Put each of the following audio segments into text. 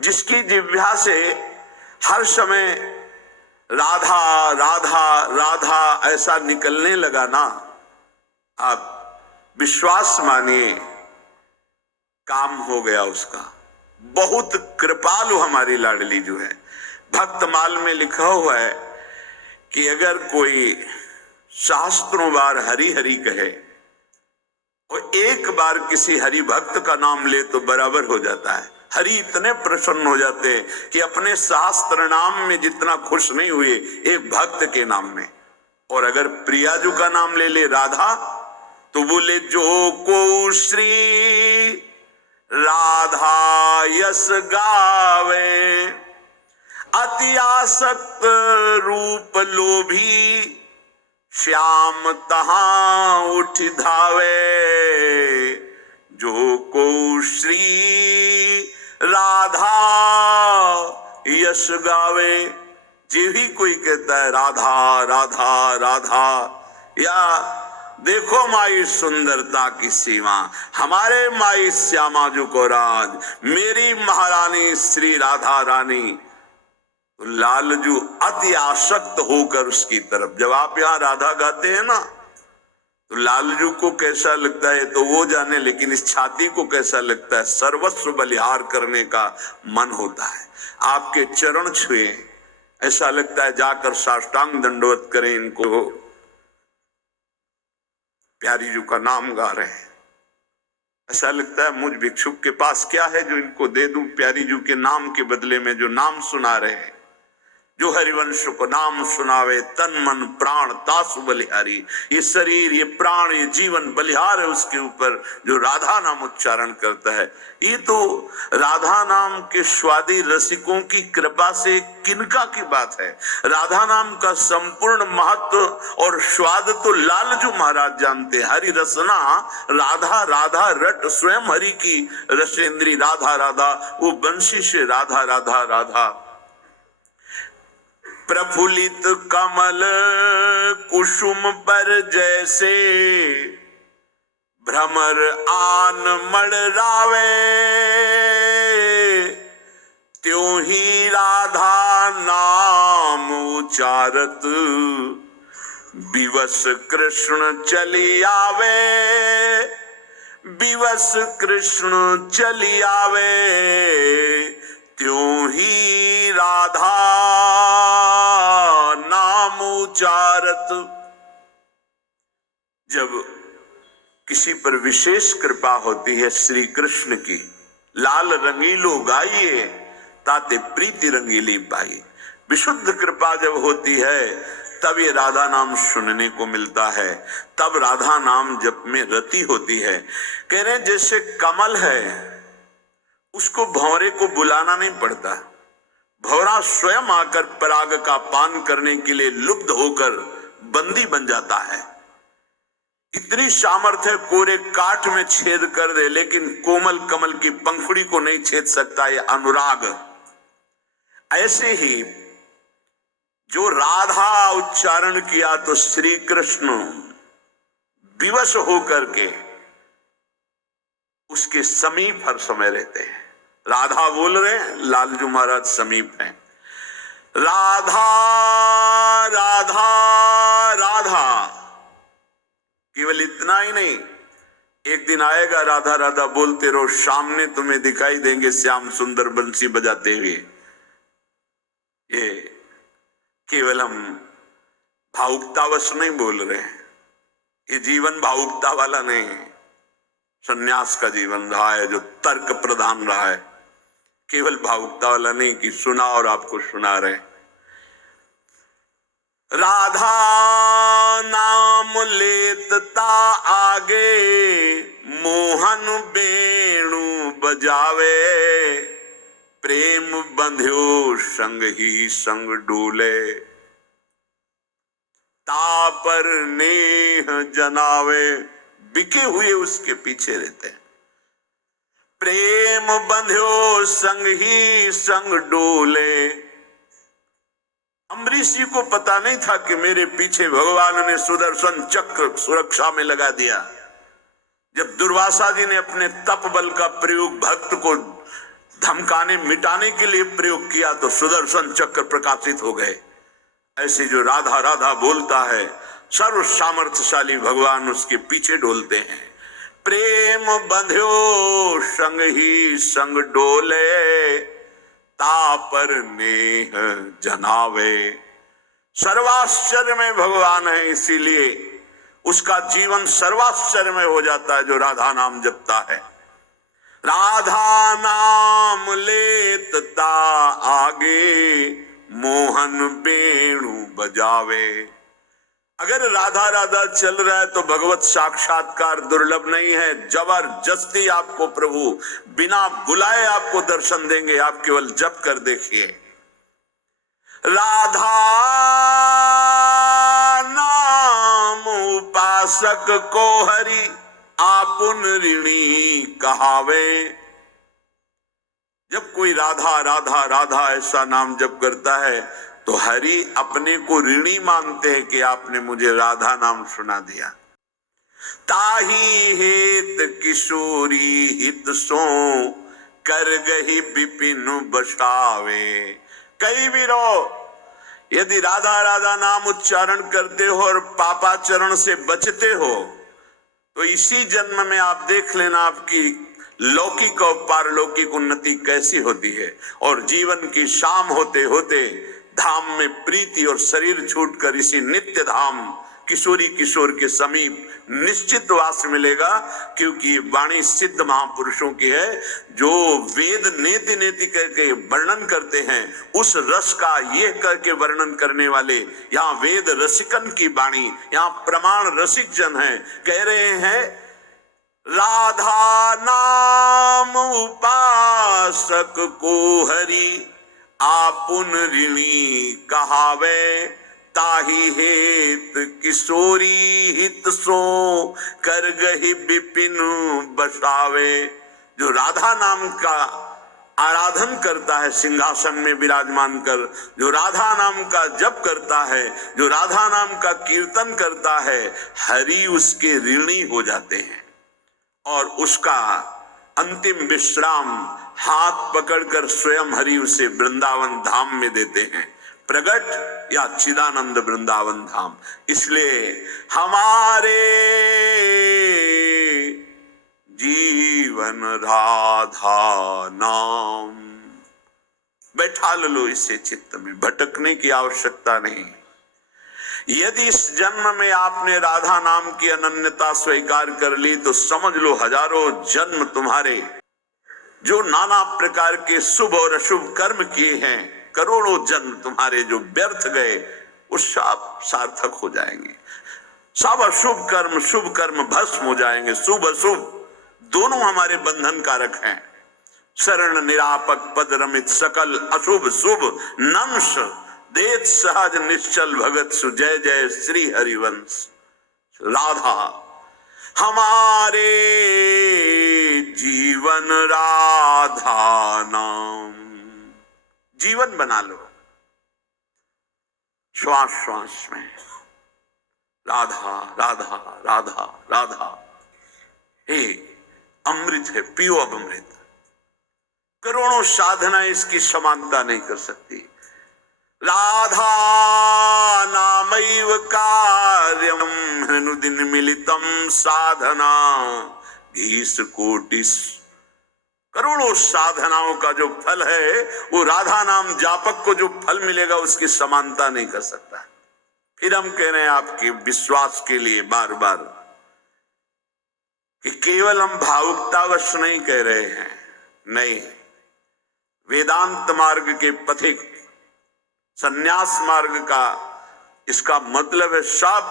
जिसकी जिह्वा से हर समय राधा राधा राधा ऐसा निकलने लगा ना, आप विश्वास मानिए काम हो गया उसका। बहुत कृपालु हमारी लाडली जो है। भक्तमाल में लिखा हुआ है कि अगर कोई शास्त्रों बार हरि हरि कहे और एक बार किसी हरि भक्त का नाम ले तो बराबर हो जाता है। हरि इतने प्रसन्न हो जाते हैं कि अपने शास्त्र नाम में जितना खुश नहीं हुए एक भक्त के नाम में। और अगर प्रियाजू का नाम ले ले राधा तो बोले जो को श्री राधा यस गावे, अति आसक्त रूप लोभी श्याम तहां उठ धावे। जो को श्री राधा यश गावे, जे भी कोई कहता है राधा राधा राधा, या देखो माई सुंदरता की सीमा, हमारे माई श्यामा जो को राज, मेरी महारानी श्री राधा रानी, तो लालजू अति आसक्त होकर उसकी तरफ। जब आप यहाँ राधा गाते हैं ना तो लालजू को कैसा लगता है तो वो जाने, लेकिन इस छाती को कैसा लगता है, सर्वस्व बलिहार करने का मन होता है। आपके चरण छुए, ऐसा लगता है जाकर साष्टांग दंडवत करें इनको। प्यारी जू का नाम गा रहे हैं, ऐसा लगता है मुझ भिक्षुक के पास क्या है जो इनको दे दूं। प्यारी जू के नाम के बदले में जो नाम सुना रहे हैं, जो हरिवंश को नाम सुनावे तन मन प्राण तासु बलिहारी। ये शरीर, ये प्राण, ये जीवन बलिहार है उसके ऊपर जो राधा नाम उच्चारण करता है। ये तो राधा नाम के स्वादी रसिकों की कृपा से किनका की बात है। राधा नाम का संपूर्ण महत्व और स्वाद तो लालजू महाराज जानते हैं। हरि रसना राधा राधा रट, स्वयं हरि की रसेंद्री राधा राधा, वो बंशी से राधा राधा राधा। प्रफुल्लित कमल कुसुम पर जैसे भ्रमर आन मड़रावे, त्यों ही राधा नाम उचारत विवश कृष्ण चली आवे। विवश कृष्ण चली आवे, त्यों ही राधा नाम उचारत। जब किसी पर विशेष कृपा होती है श्री कृष्ण की, लाल रंगीलो गाइए ताते प्रीति रंगीली पाई। विशुद्ध कृपा जब होती है तब ये राधा नाम सुनने को मिलता है, तब राधा नाम जप में रति होती है। कह रहे जैसे कमल है, उसको भंवरे को बुलाना नहीं पड़ता, भंवरा स्वयं आकर पराग का पान करने के लिए लुब्ध होकर बंदी बन जाता है। इतनी सामर्थ्य कोरे काठ में छेद कर दे, लेकिन कोमल कमल की पंखुड़ी को नहीं छेद सकता ये अनुराग। ऐसे ही जो राधा उच्चारण किया तो श्री कृष्ण विवश होकर के उसके समीप हर समय रहते हैं। राधा बोल रहे हैं, लालजू महाराज समीप हैं। राधा राधा राधा, केवल इतना ही नहीं, एक दिन आएगा राधा राधा बोलते रहो, सामने तुम्हें दिखाई देंगे श्याम सुंदर बंसी बजाते हुए। ये केवल हम भावुकतावश नहीं बोल रहे हैं, ये जीवन भावुकता वाला नहीं है, सन्यास का जीवन रहा है जो तर्क प्रधान रहा है। केवल भावुकता वाला नहीं कि सुना और आपको सुना रहे। राधा नाम लेतता आगे, मोहन बेणु बजावे, प्रेम बंध्यो संग ही संग डोले, तापर नेह जनावे। बिके हुए उसके पीछे रहते हैं। प्रेम बंध्यो संग ही संग डोले। अम्बरीश जी को पता नहीं था कि मेरे पीछे भगवान ने सुदर्शन चक्र सुरक्षा में लगा दिया। जब दुर्वासा जी ने अपने तप बल का प्रयोग भक्त को धमकाने मिटाने के लिए प्रयोग किया तो सुदर्शन चक्र प्रकाशित हो गए। ऐसे जो राधा राधा बोलता है, सर्व सामर्थ्यशाली भगवान उसके पीछे डोलते हैं। प्रेम बंध्यो संग ही संग डोले, तापर नेह जनावे। सर्वाश्चर्य में भगवान है, इसीलिए उसका जीवन सर्वाश्चर्य में हो जाता है जो राधा नाम जपता है। राधा नाम लेता आगे, मोहन वेणु बजावे। अगर राधा राधा चल रहा है तो भगवत साक्षात्कार दुर्लभ नहीं है। जबरदस्ती आपको प्रभु बिना बुलाए आपको दर्शन देंगे, आप केवल जप कर देखिए। राधा नाम उपासक को हरि, आपुन ऋणी कहावे। जब कोई राधा राधा राधा ऐसा नाम जप करता है तो हरि अपने को ऋणी मानते हैं कि आपने मुझे राधा नाम सुना दिया। ताही हेत किशोरी हित सो, कर गही विपिन बसावे। कई वीरो यदि राधा राधा नाम उच्चारण करते हो और पापाचरण से बचते हो तो इसी जन्म में आप देख लेना आपकी लौकिक और पारलौकिक उन्नति कैसी होती है। और जीवन की शाम होते होते धाम में प्रीति और शरीर छूटकर इसी नित्य धाम किशोरी किशोर के समीप निश्चित वास मिलेगा। क्योंकि ये वाणी सिद्ध महापुरुषों की है जो वेद नेति नेति करके वर्णन करते हैं, उस रस का ये करके वर्णन करने वाले यहाँ वेद रसिकन की वाणी, यहाँ प्रमाण रसिक जन है। कह रहे हैं राधा नाम उपासक को हरि, आपुन ऋणी कहावे। ताही हेत किशोरी हित सो, कर गही विपिन बसावे। जो राधा नाम का आराधन करता है सिंहासन में विराजमान कर, जो राधा नाम का जप करता है, जो राधा नाम का कीर्तन करता है, हरि उसके ऋणी हो जाते हैं और उसका अंतिम विश्राम हाथ पकड़कर स्वयं हरि उसे वृंदावन धाम में देते हैं, प्रगट या चिदानंद वृंदावन धाम। इसलिए हमारे जीवन राधा नाम, बैठा लो इसे चित्त में, भटकने की आवश्यकता नहीं। यदि इस जन्म में आपने राधा नाम की अनन्यता स्वीकार कर ली तो समझ लो हजारों जन्म तुम्हारे जो नाना प्रकार के शुभ और अशुभ कर्म किए हैं, करोड़ों जन्म तुम्हारे जो व्यर्थ गए, वो सब सार्थक हो जाएंगे। सब अशुभ कर्म शुभ कर्म भस्म हो जाएंगे। शुभ अशुभ दोनों हमारे बंधन कारक हैं। शरण निरापक पद रमित सकल अशुभ शुभ नंश, देत सहज निश्चल भगत सु, जय जय श्री हरिवंश। राधा हमारे जीवन राधा नाम, जीवन बना लो श्वास श्वास में राधा राधा राधा राधा। हे अमृत है, पियो अब अमृत। करोड़ों साधना इसकी समानता नहीं कर सकती। राधा नामैव कार्यम हनुदिन मिलितम साधना गीस कोटिस। करोड़ों साधनाओं का जो फल है वो राधा नाम जापक को जो फल मिलेगा उसकी समानता नहीं कर सकता। फिर हम कह रहे हैं आपके विश्वास के लिए बार बार कि केवल हम भावुकतावश नहीं कह रहे हैं, नहीं, वेदांत मार्ग के पथिक, संन्यास मार्ग का इसका मतलब है सब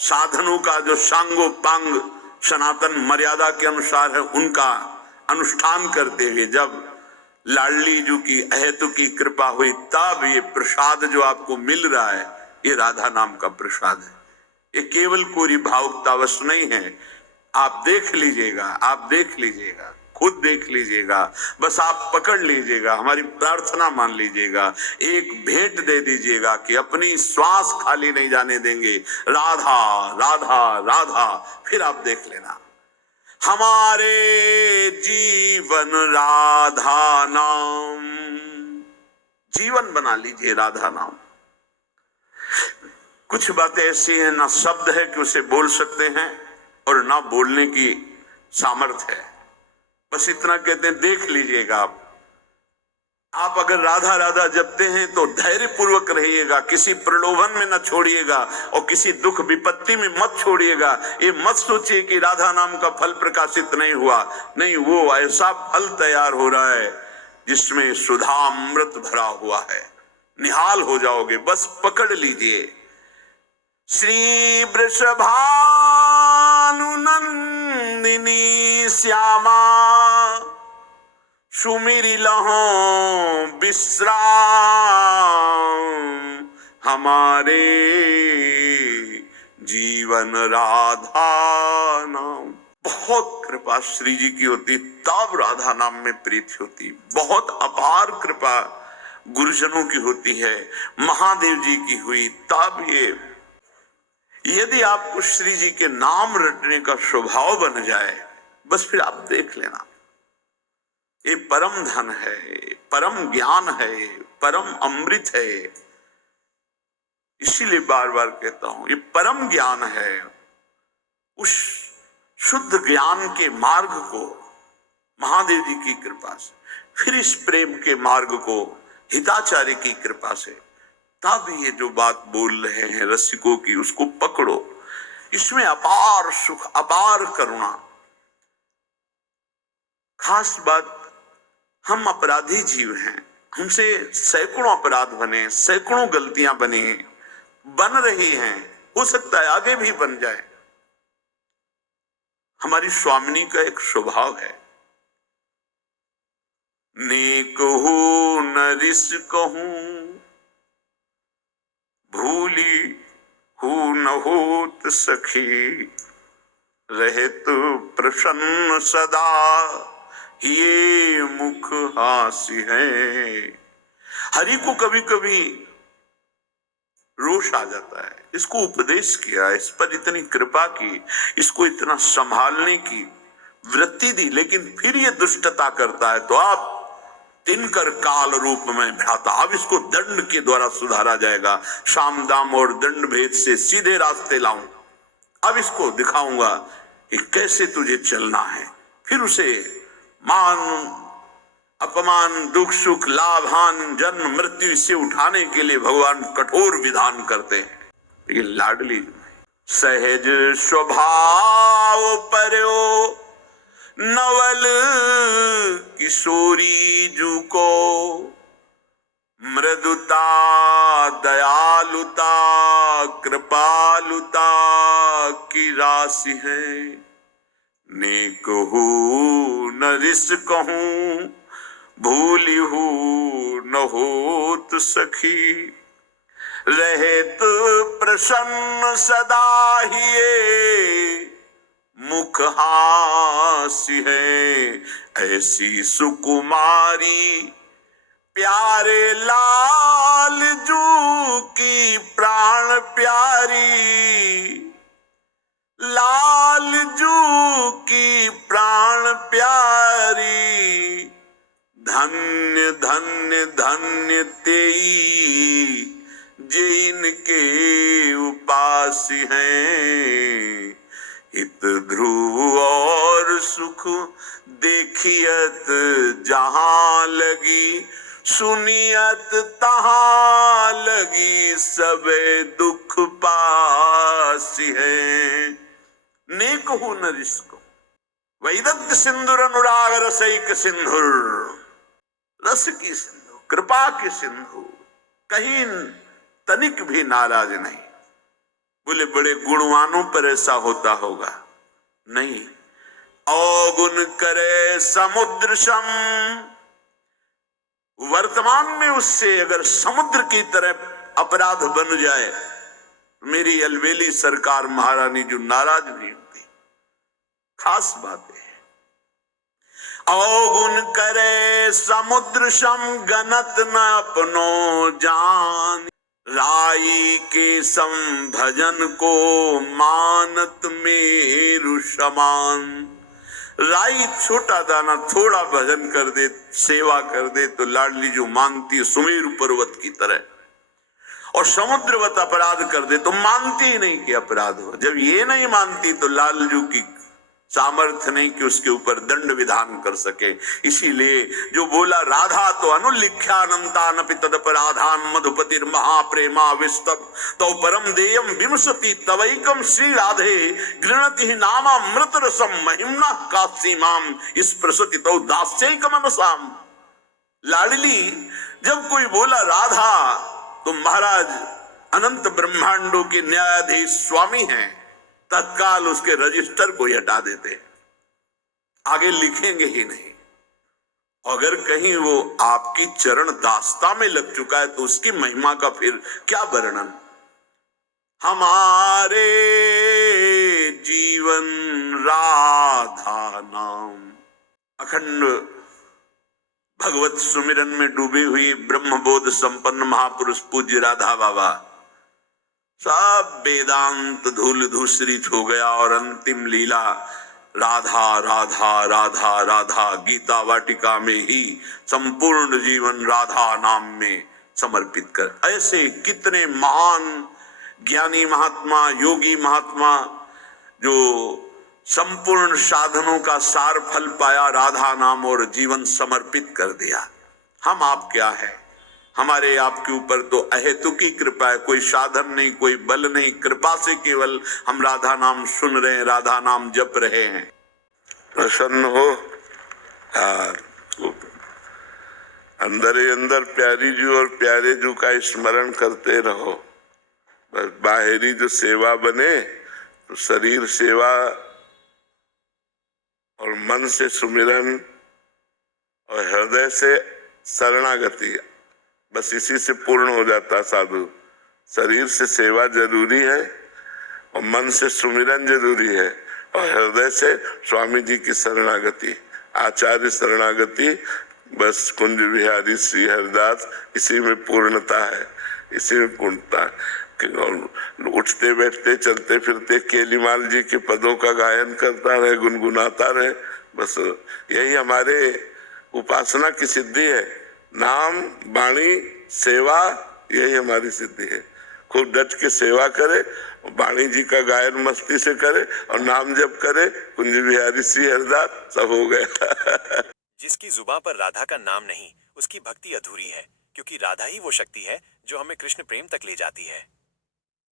साधनों का जो सांगोपांग सनातन मर्यादा के अनुसार है उनका अनुष्ठान करते हुए जब लाडली जी की अहेतु की कृपा हुई तब ये प्रसाद जो आपको मिल रहा है ये राधा नाम का प्रसाद है। ये केवल कोई भावुकतावश नहीं है। आप देख लीजिएगा, आप देख लीजिएगा, खुद देख लीजिएगा, बस आप पकड़ लीजिएगा, हमारी प्रार्थना मान लीजिएगा, एक भेंट दे दीजिएगा कि अपनी श्वास खाली नहीं जाने देंगे। राधा राधा राधा, फिर आप देख लेना। हमारे जीवन राधा नाम। जीवन बना लीजिए राधा नाम। कुछ बातें ऐसी हैं, ना शब्द है कि उसे बोल सकते हैं और ना बोलने की सामर्थ्य है। बस इतना कहते हैं, देख लीजिएगा। आप अगर राधा राधा जपते हैं तो धैर्य पूर्वक रहिएगा, किसी प्रलोभन में न छोड़िएगा और किसी दुख विपत्ति में मत छोड़िएगा। ये मत सोचिए कि राधा नाम का फल प्रकाशित नहीं हुआ। नहीं, वो ऐसा फल तैयार हो रहा है जिसमें सुधा अमृत भरा हुआ है। निहाल हो जाओगे, बस पकड़ लीजिए। श्री वृषभानुनंदिनी श्यामा सुमिरि लहो विश्राम, हमारे जीवन राधा नाम। बहुत कृपा श्री जी की होती तब राधा नाम में प्रीति होती। बहुत अपार कृपा गुरुजनों की होती है, महादेव जी की हुई तब ये। यदि आपको श्री जी के नाम रटने का स्वभाव बन जाए, बस फिर आप देख लेना, ये परम धन है, परम ज्ञान है, परम अमृत है। इसीलिए बार बार कहता हूं, ये परम ज्ञान है। उस शुद्ध ज्ञान के मार्ग को महादेव जी की कृपा से, फिर इस प्रेम के मार्ग को हिताचार्य की कृपा से, तब ये जो बात बोल रहे हैं रसिकों की, उसको पकड़ो। इसमें अपार सुख, अपार करुणा। खास बात, हम अपराधी जीव हैं, हमसे सैकड़ों अपराध बने, सैकड़ों गलतियां बनी, बन रही हैं, हो सकता है आगे भी बन जाए। हमारी स्वामिनी का एक स्वभाव है, नेक हो नरिस कहूं भूली हो न होत सखी, रहे तो प्रसन्न सदा ये मुख हास्य है। हरि को कभी कभी रोष आ जाता है, इसको उपदेश किया, इस पर इतनी कृपा की, इसको इतना संभालने की वृत्ति दी, लेकिन फिर ये दुष्टता करता है तो आप दिनकर काल रूप में भ्राता, अब इसको दंड के द्वारा सुधारा जाएगा। शाम दाम और दंड भेद से सीधे रास्ते लाऊं, अब इसको दिखाऊंगा कि कैसे तुझे चलना है। फिर उसे मान अपमान, दुख सुख, लाभ हान, जन्म मृत्यु से उठाने के लिए भगवान कठोर विधान करते हैं। लेकिन लाडली सहज स्वभाव पर्यो नवल किशोरी जू को, मृदुता दयालुता कृपालुता की राशि है। नेक हो नरिस कहूं भूली हो न होत सखी, रहत प्रसन्न सदा हिये मुख हास्य है। ऐसी सुकुमारी प्यारे लाल जू की प्राण प्यारी, लाल जू की प्राण प्यारी, धन्य धन्य धन्य तेई जैन के उपासी हैं। हित ध्रुव और सुख देखियत जहां लगी, सुनियत तहां लगी, सबे दुख पासी है। नेक हो नरिस को वैदग्ध सिंधुर अनुराग रसैक सिंधुर, रस की सिंधु, कृपा की सिंधु, कहीं तनिक भी नाराज नहीं। बोले बड़े गुणवानों पर ऐसा होता होगा, नहीं। अवगुण करे समुद्र सम, वर्तमान में उससे अगर समुद्र की तरह अपराध बन जाए, मेरी अलवेली सरकार महारानी जो नाराज नहीं होती। खास बात है, अवगुण करे समुद्र सम, गनत न अपनो जान, राई के सम भजन को मानत मेरु समान। राई छोटा दाना थोड़ा भजन कर दे, सेवा कर दे तो लाडली जो मानती है सुमेरु पर्वत की तरह, और समुद्रवत अपराध कर दे तो मानती ही नहीं कि अपराध हो। जब ये नहीं मानती तो लालजू की सामर्थ्य नहीं कि उसके ऊपर दंड विधान कर सके। इसीलिए जो बोला राधा तो अनुलिख्यानंतानपि तदपराधान मधुपतिर महाप्रेमा विस्तव तो परम देयम विमसति तवैकम श्री राधे गृणति ही नामा मृत रसम महिम्ना कासीमाम इस प्रसति तो दास्यैकमनसाम। लाडली जब कोई बोला राधा तो महाराज अनंत ब्रह्मांडों के न्यायाधीश स्वामी हैं, तत्काल उसके रजिस्टर को हटा देते, आगे लिखेंगे ही नहीं। अगर कहीं वो आपकी चरण दास्ता में लग चुका है तो उसकी महिमा का फिर क्या वर्णन। हमारे जीवन राधा नाम। अखंड भगवत सुमिरन में डूबी हुई ब्रह्मबोध संपन्न महापुरुष पूज्य राधा बाबा, सब वेदांत धूल धूसरित हो गया और अंतिम लीला राधा राधा राधा राधा गीता वाटिका में ही संपूर्ण जीवन राधा नाम में समर्पित कर। ऐसे कितने महान ज्ञानी महात्मा, योगी महात्मा जो संपूर्ण साधनों का सार फल पाया राधा नाम और जीवन समर्पित कर दिया। हम आप क्या है, हमारे आपके ऊपर तो अहेतुकी कृपा है, कोई साधन नहीं, कोई बल नहीं, कृपा से केवल हम राधा नाम सुन रहे हैं, राधा नाम जप रहे हैं। प्रसन्न हो अंदर ही अंदर प्यारी जी और प्यारे जी का स्मरण करते रहो। बस बाहरी जो सेवा बने तो शरीर सेवा और मन से सुमिरन और हृदय से शरणागति, बस इसी से पूर्ण हो जाता साधु। शरीर से सेवा जरूरी है और मन से सुमिरन जरूरी है और हृदय से स्वामी जी की शरणागति, आचार्य शरणागति, बस कुंज बिहारी श्री हरिदास, इसी में पूर्णता है, इसी में पूर्णता है। उठते बैठते चलते फिरते केलीमाल जी के पदों का गायन करता रहे, गुनगुनाता रहे, बस यही हमारे उपासना की सिद्धि है। नाम वाणी सेवा, यही हमारी सिद्धि है। खूब डट के सेवा करे, वाणी जी का गायन मस्ती से करे और नाम जप करे, कुंज बिहारी श्री हरिदास, सब हो गया। जिसकी जुबान पर राधा का नाम नहीं, उसकी भक्ति अधूरी है, क्योंकि राधा ही वो शक्ति है जो हमें कृष्ण प्रेम तक ले जाती है।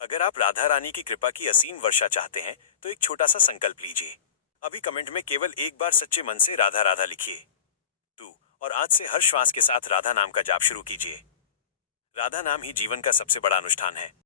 अगर आप राधा रानी की कृपा की असीम वर्षा चाहते हैं तो एक छोटा सा संकल्प लीजिए। अभी कमेंट में केवल एक बार सच्चे मन से राधा राधा लिखिए तू, और आज से हर श्वास के साथ राधा नाम का जाप शुरू कीजिए। राधा नाम ही जीवन का सबसे बड़ा अनुष्ठान है।